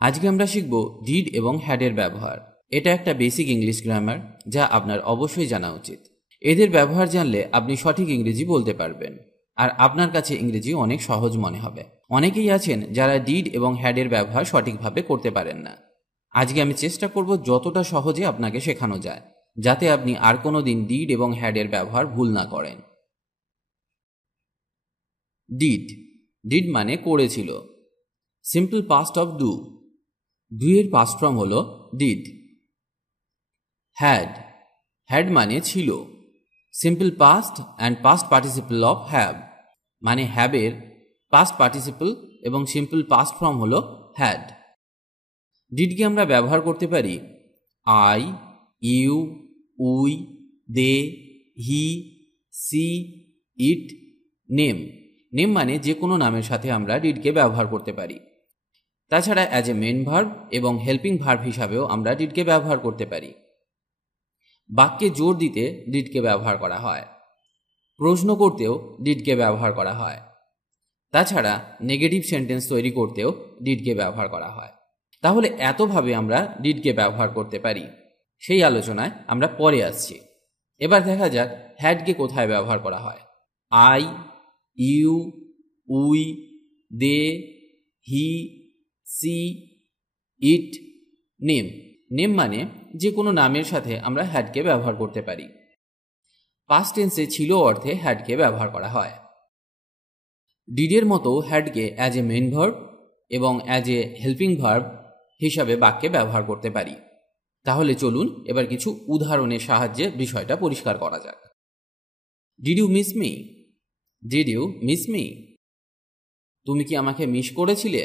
আজকে আমরা শিখব ডিড এবং হ্যাডের ব্যবহার। এটা একটা বেসিক ইংলিশ গ্রামার যা আপনার অবশ্যই জানা উচিত। এদের ব্যবহার জানলে আপনি সঠিক ইংরেজি বলতে পারবেন আর আপনার কাছে ইংরেজি অনেক সহজ মনে হবে। অনেকেই আছেন যারা ডিড এবং হ্যাডের ব্যবহার সঠিকভাবে করতে পারেন না। আজকে আমি চেষ্টা করব যতটা সহজে আপনাকে শেখানো যায়, যাতে আপনি আর কোনো দিন ডিড এবং হ্যাডের ব্যবহার ভুল না করেন। ডিড ডিড মানে করেছিল। সিম্পল পাস্ট অফ ডু, ডু-এর পাস্ট ফর্ম হলো ডিড। হ্যাড হ্যাড মানে ছিল। Simple past and past participle of have, মানে হ্যাভের পাস্ট পার্টিসিপল এবং সিম্পল পাস্ট ফর্ম হলো হ্যাড। ডিডকে আমরা ব্যবহার করতে পারি I, you, we, they, he, she, it, name. Name মানে যে কোনো নামের সাথে আমরা ডিডকে ব্যবহার করতে পারি। তাছাড়া অ্যাজ এ মেন ভার্ব এবং হেল্পিং ভার্ব হিসাবেও আমরা ডিডকে ব্যবহার করতে পারি। বাক্যে জোর দিতে ডিডকে ব্যবহার করা হয়। প্রশ্ন করতেও ডিডকে ব্যবহার করা হয়। তাছাড়া নেগেটিভ সেন্টেন্স তৈরি করতেও ডিডকে ব্যবহার করা হয়। তাহলে এতভাবে আমরা ডিডকে ব্যবহার করতে পারি, সেই আলোচনায় আমরা পরে আসছি। এবার দেখা যাক হ্যাডকে কোথায় ব্যবহার করা হয়। I, you, we, they, he, she, it, name. Name মানে যে কোনো নামের সাথে আমরা হ্যাডকে ব্যবহার করতে পারি। পাস্ট টেন্সে ছিল অর্থে হ্যাডকে ব্যবহার করা হয়। ডিডের মতো হ্যাডকে অ্যাজ এ মেন ভার্ব এবং অ্যাজ এ হেল্পিং ভার্ব হিসাবে বাক্যে ব্যবহার করতে পারি। তাহলে চলুন এবার কিছু উদাহরণের সাহায্যে বিষয়টা পরিষ্কার করা যাক। Did you miss me? Did you miss me? তুমি কি আমাকে মিস করেছিলে?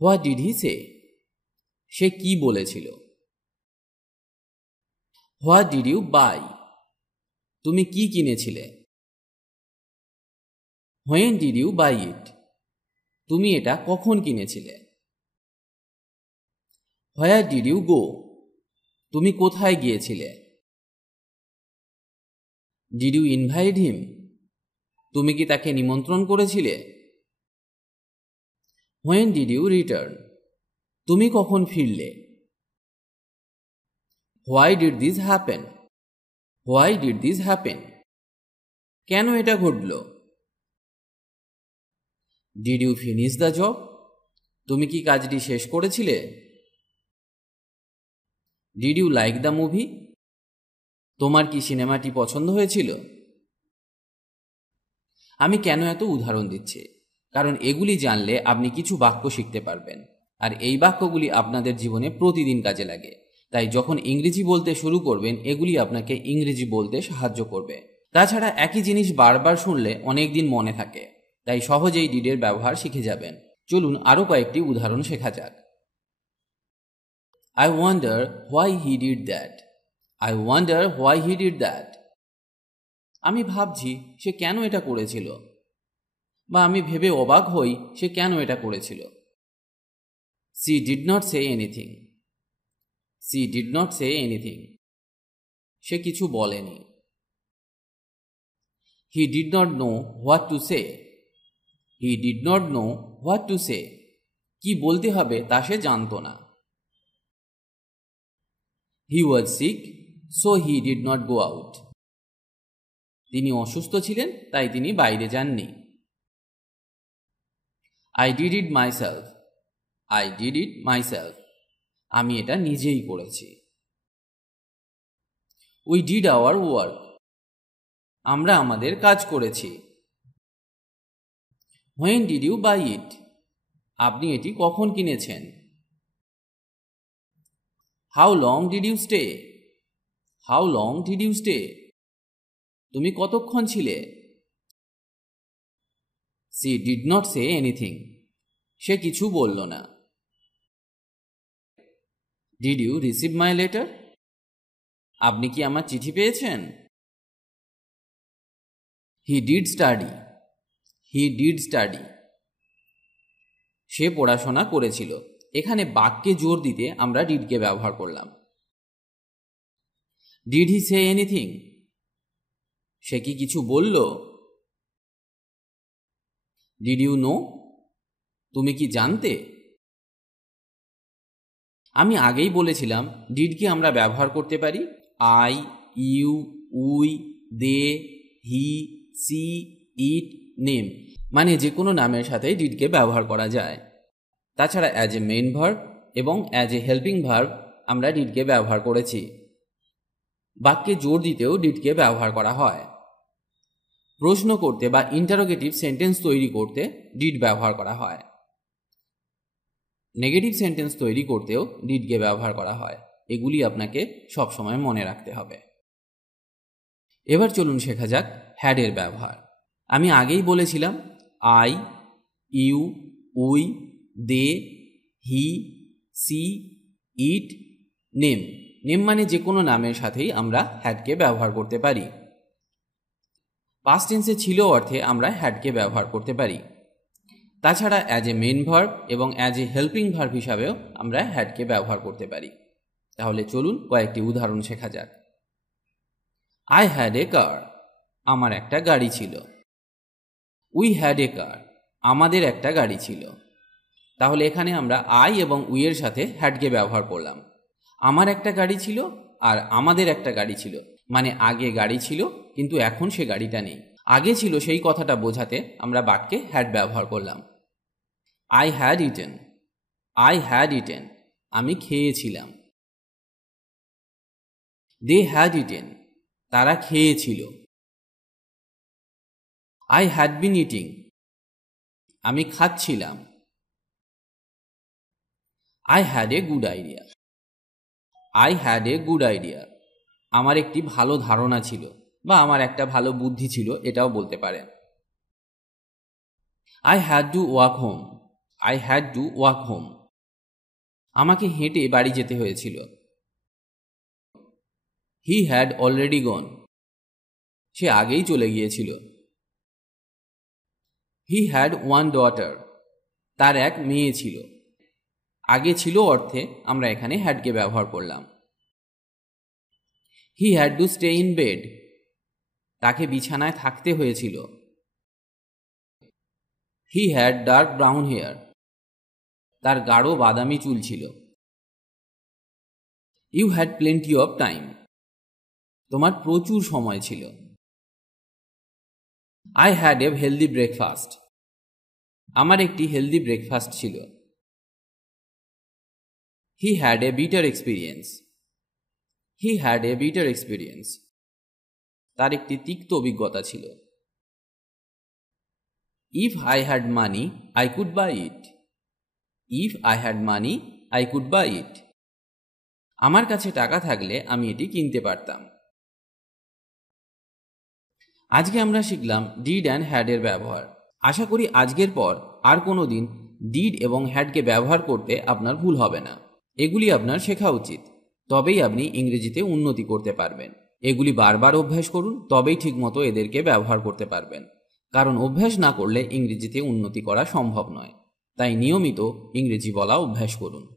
হোয়াট ডিড হি সে? সে কি বলেছিল? What did you buy? তুমি কি কিনেছিলে? When did you buy it? তুমি এটা কখন কিনেছিলে? Where did you go? তুমি কোথায় গিয়েছিলে? Did you invite him? তুমি কি তাকে নিমন্ত্রণ করেছিলে? When did you return? তুমি কখন ফিরলে? Why did this happen? Why did this happen? কেন এটা ঘটল? Did you finish the job? তুমি কি কাজটি শেষ করেছিলে? Did you like the movie? তোমার কি সিনেমাটি পছন্দ হয়েছিল? আমি কেন এত উদাহরণ দিচ্ছি? কারণ এগুলি জানলে আপনি কিছু বাক্য শিখতে পারবেন, আর এই বাক্যগুলি আপনাদের জীবনে প্রতিদিন কাজে লাগে। তাই যখন ইংরেজি বলতে শুরু করবেন, এগুলি আপনাকে ইংরেজি বলতে সাহায্য করবে। তাছাড়া একই জিনিস বারবার শুনলে অনেক দিন মনে থাকে, তাই সহজেই ডিডের ব্যবহার শিখে যাবেন। চলুন আরও কয়েকটি উদাহরণ শেখা যাক। I wonder why he did that. I wonder why he did that. আমি ভাবছি সে কেন এটা করেছিল, বা আমি ভেবে অবাক হই সে কেন এটা করেছিল। She did not say anything. She did not say anything. সে কিছু বলেনি। He did not know what to say. He did not know what to say. কি বলতে হবে তা সে জানতো না। He was sick, so he did not go out. তিনি অসুস্থ ছিলেন, তাই তিনি বাইরে যাননি। I did it myself. I did it myself. আমি এটা নিজেই করেছি। We did our work. আমরা আমাদের কাজ করেছি। When did you buy it? আপনি এটি কখন কিনেছেন? How long did you stay? How long did you stay? তুমি কতক্ষণ ছিলে? She did not say anything. সে কিছু বলল না। Did you receive my letter? আপনি কি আমার চিঠি পেয়েছেন? He did study. He did study. সে পড়াশোনা করেছিল। এখানে বাক্যে জোর দিতে আমরা ডিডকে ব্যবহার করলাম। Did he say anything? সে কি কিছু বলল? Did you know? তুমি কি জানতে? আমি আগেই বলেছিলাম ডিডকে আমরা ব্যবহার করতে পারি I, you, we, they, he, she, it, name মানে যে কোনো নামের সাথে ডিডকে ব্যবহার করা যায়। তাছাড়া অ্যাজ এ মেইন ভার্ব এবং অ্যাজ এ হেল্পিং ভার্ব আমরা ডিডকে ব্যবহার করেছি। বাক্যে জোর দিতেও ডিডকে ব্যবহার করা হয়। প্রশ্ন করতে বা ইন্টারোগেটিভ সেন্টেন্স তৈরি করতে ডিড ব্যবহার করা হয়। নেগেটিভ সেন্টেন্স তৈরি করতেও ডিডকে ব্যবহার করা হয়। এগুলি আপনাকে সবসময় মনে রাখতে হবে। এবার চলুন শেখা যাক হ্যাডের ব্যবহার। আমি আগেই বলেছিলাম I, you, we, they, he, she, it, name. Name মানে যে কোনো নামের সাথেই আমরা হ্যাডকে ব্যবহার করতে পারি। পাস্ট টেন্সে ছিল অর্থে আমরা হ্যাডকে ব্যবহার করতে পারি। তাছাড়া অ্যাজ এ মেইন ভার্ব এবং অ্যাজ এ হেল্পিং ভার্ব হিসাবেও আমরা হ্যাডকে ব্যবহার করতে পারি। তাহলে চলুন কয়েকটি উদাহরণ শেখা যাক। আই হ্যাড এ কার, আমার একটা গাড়ি ছিল। উই হ্যাড এ কার, আমাদের একটা গাড়ি ছিল। তাহলে এখানে আমরা আই এবং উই এর সাথে হ্যাডকে ব্যবহার করলাম। আমার একটা গাড়ি ছিল আর আমাদের একটা গাড়ি ছিল মানে আগে গাড়ি ছিল কিন্তু এখন সে গাড়িটা নেই। আগে ছিল সেই কথাটা বোঝাতে আমরা বাক্যে হ্যাড ব্যবহার করলাম। I had eaten, I had eaten, আমি খেয়েছিলাম। দে হ্যাড ইটেন, তারা খেয়েছিল। আই হ্যাড বিন ইটিং, আমি খাচ্ছিলাম। I had a good idea, I had a good idea, আমার একটি ভালো ধারণা ছিল বা আমার একটা ভালো বুদ্ধি ছিল এটাও বলতে পারেন। I had to walk home, I had to walk home, আমাকে হেঁটে বাড়ি যেতে হয়েছিল। হি হ্যাড অলরেডি গন, সে আগেই চলে গিয়েছিল। হি হ্যাড ওয়ান ডটার, তার এক মেয়ে ছিল। আগে ছিল অর্থে আমরা এখানে হ্যাডকে ব্যবহার করলাম। He had to stay in bed, তাকে বিছানায় থাকতে হয়েছিল। He had dark brown hair, তার গাঢ় বাদামি চুল ছিল। You had plenty of time, তোমার প্রচুর সময় ছিল। I had a healthy breakfast, আমার একটি হেলদি ব্রেকফাস্ট ছিল। He had a bitter experience, he had a bitter experience, তার একটি তিক্ত অভিজ্ঞতা ছিল। If I had money I could buy it, if I had money I could buy ইট, আমার কাছে টাকা থাকলে আমি এটি কিনতে পারতাম। আজকে আমরা শিখলাম ডিড অ্যান্ড হ্যাডের ব্যবহার। আশা করি আজকের পর আর কোনো দিন ডিড এবং হ্যাডকে ব্যবহার করতে আপনার ভুল হবে না। এগুলি আপনার শেখা উচিত, তবেই আপনি ইংরেজিতে উন্নতি করতে পারবেন। এগুলি বারবার অভ্যাস করুন, তবেই ঠিকমতো এদেরকে ব্যবহার করতে পারবেন। কারণ অভ্যাস না করলে ইংরেজিতে উন্নতি করা সম্ভব নয়। তাই নিয়মিত ইংরেজি বলা অভ্যাস করুন।